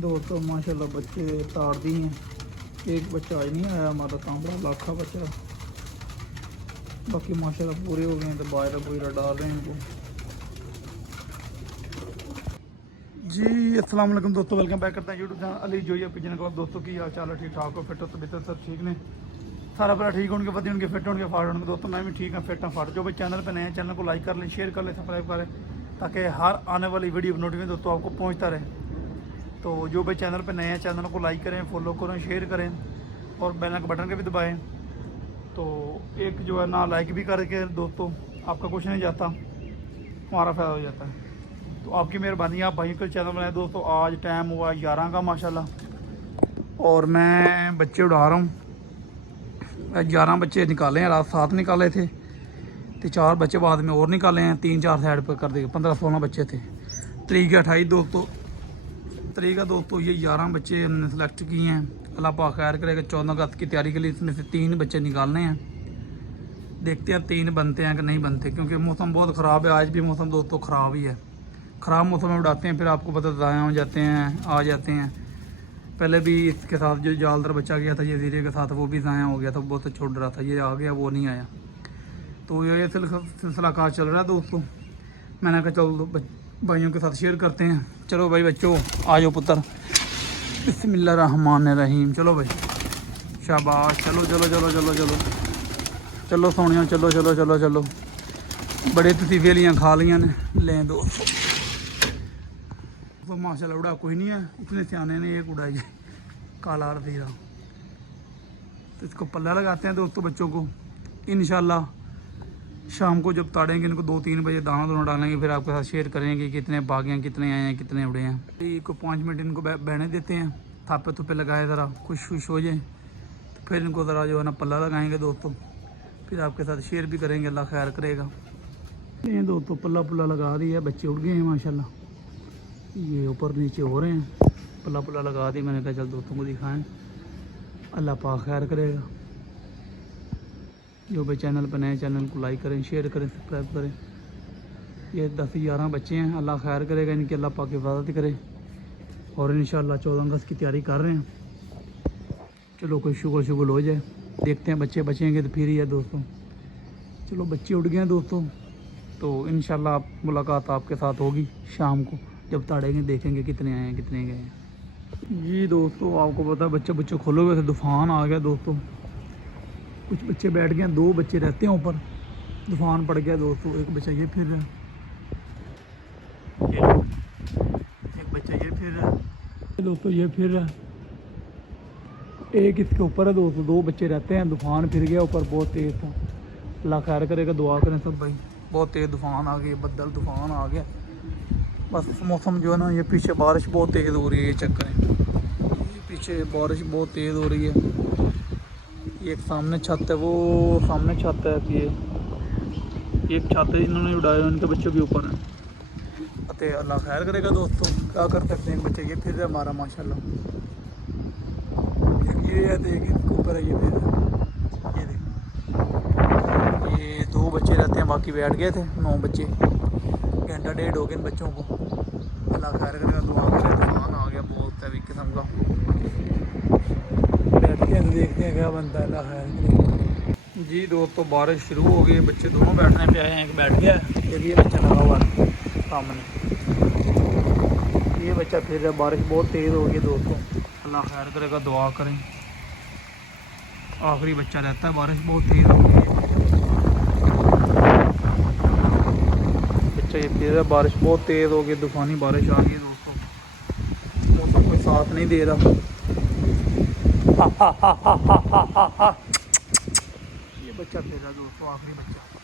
दोस्तों माशाल्लाह बच्चे तार दी हैं। एक बच्चा आज नहीं आया हमारा, तांबड़ा लाखा बच्चा, बाकी माशाल्लाह पूरे हो गए हैं। तो बायरा बुरा डाल रहे हैं इनको। जी अस्सलाम वालेकुम दोस्तों, वेलकम बैक करते हैं YouTube channel Ali Zoya pigeon club. दोस्तों की हाल चाल है? ठीक ठाक हो? फिट हो? तबीयत सब ठीक ने? सारा पूरा ठीक होंगे, वधी होंगे, फिट होंगे, फाट होंगे। दोस्तों मैं भी ठीक हूँ, फिट हूँ, फाट। जो भाई चैनल पे नए हैं चैनल को लाइक कर लें, शेयर कर लें, सब्सक्राइब करें, ताकि हर आने वाली वीडियो नोटिफिकेशन दोस्तों आपको पहुँचता रहे। तो जो भाई चैनल पे नए हैं चैनल को लाइक करें, फॉलो करें, शेयर करें और बेल के बटन के भी दबाएँ। तो एक जो है ना लाइक भी करके दोस्तों आपका कुछ नहीं जाता, हमारा फ़ायदा हो जाता है। तो आपकी मेहरबानी, आप भाई को चैनल बनाए। दोस्तों आज टाइम हुआ 11 का माशाल्लाह, और मैं बच्चे उड़ा रहा हूँ। 11 बच्चे निकाले हैं, रात 7 निकाले थे, तो 4 बच्चे बाद में और निकाले हैं, 3-4 साइड पर कर दिए। 15-16 बच्चे थे। तरीक 28 दोस्तों, तरीक है दोस्तों। ये 11 बच्चे हमने सेलेक्ट किए हैं। अल्लाह पाक खैर करेगा। 14 अगस्त की तैयारी के लिए इसमें से 3 बच्चे निकालने हैं। देखते हैं 3 बनते हैं कि नहीं बनते, क्योंकि मौसम बहुत ख़राब है। आज भी मौसम दोस्तों ख़राब ही है। ख़राब मौसम में उड़ाते हैं, फिर आपको पता ज़ाया हो जाते हैं, आ जाते हैं। पहले भी इसके साथ जो जालदार बच्चा गया था ये ज़ीरे के साथ, वो भी ज़ाया हो गया था, बहुत छोड़ रहा था, ये आ गया, वो नहीं आया। तो ये सिलसिला कार चल रहा है दोस्तों। मैंने कहा चलो भाइयों के साथ शेयर करते हैं। चलो भाई बच्चों आ जाओ पुत्र, बिस्मिल्लाहिर्रहमानिर्रहीम। चलो भाई शाबाश, चलो चलो चलो चलो चलो चलो सोनिया, चलो चलो चलो चलो। बड़े तसीफेलियाँ खा लिया ने लें दोस्तों। तो माशाल्लाह उड़ा कोई नहीं है, इतने सियाने ने एक उड़ाई है काला रतीरा। तो इसको पल्ला लगाते हैं दोस्तों बच्चों को। इंशाल्लाह शाम को जब ताड़ेंगे इनको 2-3 बजे दाना दोनों डालेंगे, फिर आपके साथ शेयर करेंगे कि कितने भागे हैं, कितने आए हैं, कितने उड़े हैं। इनको 5 मिनट इनको बहने देते हैं, थापे थुपे लगाए, ज़रा खुश खुश हो जाए, तो फिर इनको ज़रा जो है ना पल्ला लगाएंगे दोस्तों, फिर आपके साथ शेयर भी करेंगे। अल्लाह खैर करेगा। ये दोस्तों पल्ला पुल्ला लगा दिया, बच्चे उड़ गए हैं माशाल्लाह। ये ऊपर नीचे हो रहे हैं, पल्ला पुल्ला लगा दी। मैंने कहा चल दोस्तों को दिखाएं, अल्लाह पाक खैर करेगा। जो भाई चैनल पर नए चैनल को लाइक करें, शेयर करें, सब्सक्राइब करें। ये 10-11 बच्चे हैं, अल्लाह खैर करेगा, इनकी अल्लाह पाक हिफाजत करे। और इंशाल्लाह 14 अगस्त की तैयारी कर रहे हैं। चलो कोई शुगल शुगल हो जाए, देखते हैं बच्चे बचेंगे तो फिर ही है दोस्तों। चलो बच्चे उड़ गए हैं दोस्तों, तो इंशाल्लाह आप मुलाकात आपके साथ होगी शाम को, जब ताड़ेंगे देखेंगे कितने आए हैं, कितने गए हैं। जी दोस्तों आपको पता है बच्चे खोले हुए थे, तूफ़ान आ गया दोस्तों। कुछ बच्चे बैठ गए, 2 बच्चे रहते हैं ऊपर, तूफ़ान पड़ गया दोस्तों। एक बच्चा ये फिर रहा है, एक बच्चा ये फिर रहा है दोस्तों, ये फिर रहा है, एक इसके ऊपर है दोस्तों। 2 बच्चे रहते हैं, तूफ़ान फिर गया ऊपर, बहुत तेज़ था। अल्लाह खैर करेगा, दुआ करें सब भाई। बहुत तेज़ तूफ़ान आ गया, बदल तूफ़ान आ गया। बस मौसम जो है ना, ये पीछे बारिश बहुत तेज़ हो रही है, ये चक्कर है, ये पीछे बारिश बहुत तेज़ हो रही है। ये एक सामने छत है, वो सामने छत है, ये एक छत है इन्होंने उड़ाए, उनके बच्चों के ऊपर है। अतः अल्लाह खैर करेगा दोस्तों, क्या कर सकते हैं। बच्चे ये फिर है हमारा माशाल्लाह, ये है देख इसके ऊपर है, ये फिर ये देख। ये 2 बच्चे रहते हैं, बाकी बैठ गए थे 9 बच्चे। घंटा 1.5 हो गए इन बच्चों को। अल्लाह खैर करेगा, दुआ करें। तूफान आ गया बहुत है किस्म का, बैठते हैं देखते हैं क्या बनता है। अल्लाह खैर करेगा। जी दोस्तों बारिश शुरू हो गई, बच्चे दोनों बैठने पे आए हैं, एक बैठ गया है, एक ये बच्चा लगा हुआ है सामने, ये बच्चा फिर है। बारिश बहुत तेज़ हो गई दोस्तों, अल्लाह खैर करेगा, दुआ करें। आखिरी बच्चा रहता है, बारिश बहुत तेज़ हो गई है, बच्चा ये फिर है। बारिश बहुत तेज़ हो गई, तूफानी बारिश आ गई दोस्तों, मौसम कोई साथ नहीं दे रहा। ये बच्चा फिर है दोस्तों, आखिरी बच्चा।